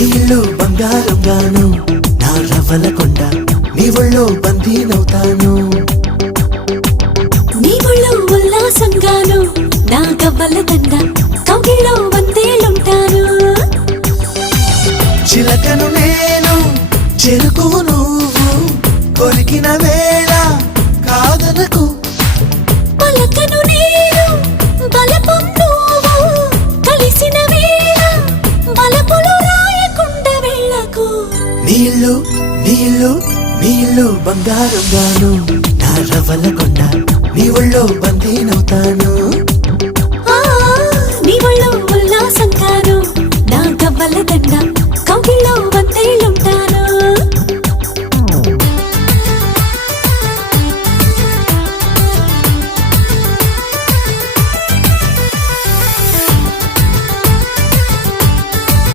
నీళ్ళు బంగారంగాను నా రవ్వల కొండ నీ ఒళ్ళో బందీనవుతాను నీ ఒళ్ళో ఉల్లాసంగాను నా గవ్వల దండ కౌగిలో వందేలుంటాను చిలకను నేను చెరుకువు నువ్వు కొరికిన వేళ కాదనకు పలకను నేను బలపం నువ్వు కలిసిన వేళ బలపులు రాయకుండా వెళ్ళకు నీళ్ళు నీళ్ళు నీళ్ళు బంగారంగాను నా రవ్వల కొండ నీ ఒళ్ళో బందీనవుతాను